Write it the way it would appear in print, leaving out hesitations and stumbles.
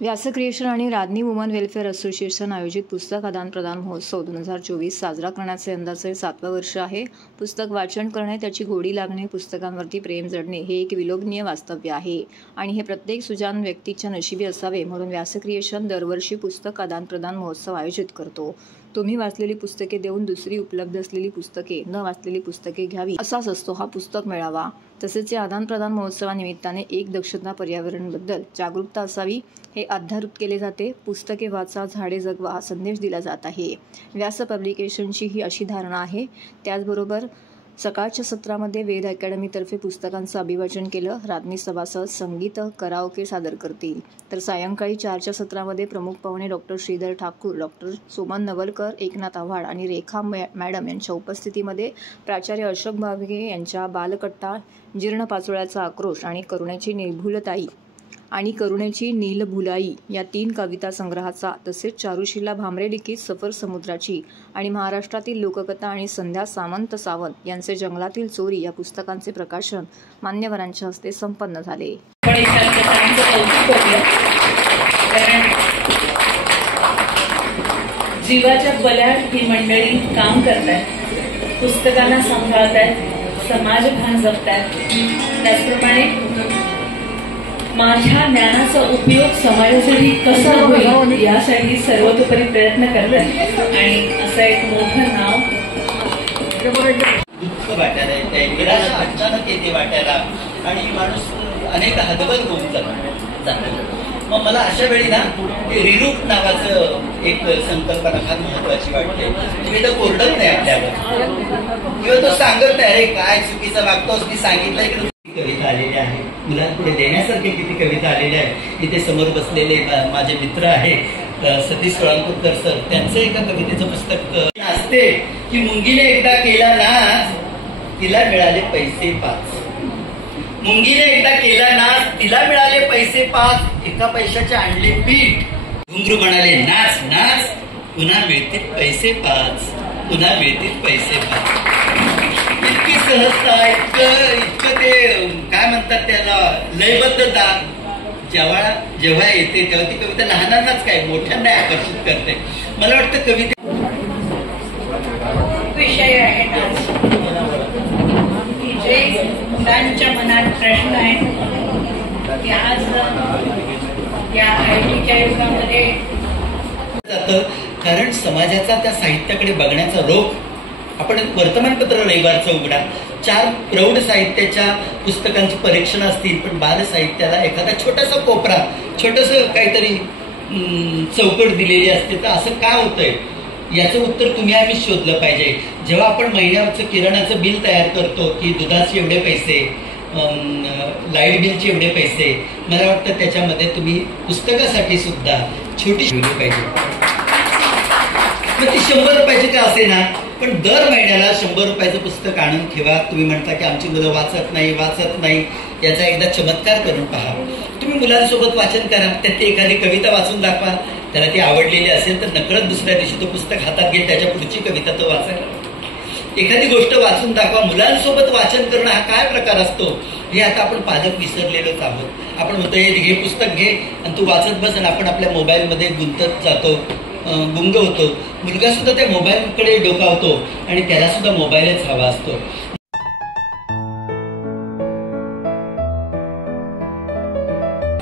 व्यास creation आणि राधनी woman welfare association आयोजित पुस्तक आदान-प्रदान महोत्सव 2024 साजरा करण्याचे यंदाचे 7वे वर्ष आहे. पुस्तक वाचन करणे, त्याची गोडी लागणे, पुस्तकांवरती प्रेम जडणे हे एक विलोभनीय वास्तव्य आहे आणि हे प्रत्येक सुजाण व्यक्तीच्या नशिबी असावे, म्हणून व्यास क्रिएशन दरवर्षी पुस्तक आदान-प्रदान महोत्सव आयोजित करतो. तुम्ही वाचलेली पुस्तके देऊन दुसरी उपलब्ध असलेली पुस्तके न वाचलेली पुस्तके घ्यावी, असाच असतो हा पुस्तक मेळावा. तसेच या आदान-प्रदान महोत्सवानिमित्ताने एक दक्षता पर्यावरणाबद्दल जागरूकता असावी हे अध्यारोप केले जाते. पुस्तके वाचा, झाडे जगवा हा संदेश दिला जात आहे. व्यास पब्लिकेशनची ही अशी धारणा आहे. त्याचबरोबर सकाळच्या सत्रामध्ये वेद अकॅडमीतर्फे पुस्तकांचं अभिवाचन केलं. राधनी सभासद संगीत कराओके सादर करतील. तर सायंकाळी 4च्या सत्रामध्ये प्रमुख पाहुणे डॉक्टर श्रीधर ठाकूर, डॉक्टर सोमन नवलकर, एकनाथ आव्हाड आणि रेखा मॅडम यांच्या उपस्थितीमध्ये प्राचार्य अशोक भावगे यांच्या बालकट्टा, जीर्ण पाचोळ्याचा आक्रोश आणि करुणेची नीलभुलाई या 3 कविता संग्रहाचा, तसेच चारुशीला भामरे लिखित सफर समुद्राची आणि महाराष्ट्रातील लोककथा आणि संध्या सावंत यांचे जंगलातील चोरी या पुस्तकांचे प्रकाशन मान्यवरांच्या हस्ते संपन्न झाले. जीवाच्या बल्यात ही मंडळी काम करतात, पुस्तकांना सांभाळतात, समाजभान जपतात. त्याचप्रमाणे माझ्या ज्ञानाचा उपयोग समाजासाठी कसा होईल यासाठी सर्वतोपरी प्रयत्न करतात आणि असं एक मोठं नाव दुःख वाटायला येते, निराशा अचानक येते वाटायला आणि माणूस अनेक हतबल होऊन जातो. मग मला अशा वेळी ना रिरूप नावाचं एक संकल्पना फार महत्वाची वाटते. तुम्ही तर कोरडत नाही आपल्यावर किंवा तो सांगत नाही, अरे काय चुकीचं वागतोस, मी सांगितलं इकडे कविता आलेल्या आहे, मुलांपुढे देण्यासारखी किती कविता आलेल्या आहे. इथे समोर बसलेले माझे मित्र आहेत सतीश सोळंकर सर, त्यांचं एका कवितेचं पुस्तक असते की मुंगीने एकदा केला नाच, तिला मिळाले पैसे 5. मुंगीने एकदा केला नाच, तिला मिळाले पैसे 5. एका पैशाचे आणले पीठ. घुंगरू म्हणाले नाच नाच, पुन्हा मिळतील पैसे 5, पुन्हा मिळतील पैसे 5. इतकी सहजता, इतकं ते काय म्हणतात त्याला लयबद्धता जेव्हा येते तेव्हा ती कविता लहानांनाच काय मोठ्यांना आकर्षित करते. मला वाटतं कविता विषय आहे जे मुलांच्या मनात प्रश्न आहेत की आज या आयटीच्या युगामध्ये जातं. कारण समाजाचा त्या साहित्याकडे बघण्याचा रोख. आपण वर्तमानपत्र रविवारचं उघडा, 4 प्रौढ साहित्याच्या पुस्तकांची परीक्षणं असतील, पण बाल साहित्याला एखादा छोटासा कोपरा, छोटंसं काहीतरी चौकट दिलेली असते. तर असं का होतंय याचं उत्तर तुम्ही आम्ही शोधलं पाहिजे. जेव्हा आपण महिन्याचं किराणाचं बिल तयार करतो की दुधाचे एवढे पैसे, लाईट बिलचे एवढे पैसे, मला वाटतं त्याच्यामध्ये तुम्ही पुस्तकासाठी सुद्धा छोटी ठेवली पाहिजे. मग ती 100 रुपयाची का असे ना, पण दर महिन्याला 100 रुपयाचं पुस्तक आणून ठेवा. तुम्ही म्हणता की आमची मुलं वाचत नाही, याचा एकदा चमत्कार करून पहा. तुम्ही मुलांसोबत वाचन करा, त्यात एखादी कविता वाचून दाखवा. त्याला ती आवडलेली असेल तर नकळत दुसऱ्या दिवशी तो पुस्तक हातात घेईल, त्याच्या पुढची कविता तो वाचायला. एखादी गोष्ट वाचून दाखवा. मुलांसोबत वाचन करणं हा काय प्रकार असतो हे आता आपण पालक विसरलेलोच आहोत. आपण म्हणतो हे पुस्तक घे आणि तू वाचत बस, आणि आपण आपल्या मोबाईलमध्ये गुंतत जातो, गुंग होतो. मुलगा सुद्धा त्या मोबाईलकडे डोकावतो आणि त्याला सुद्धा मोबाईलच हवा असतो.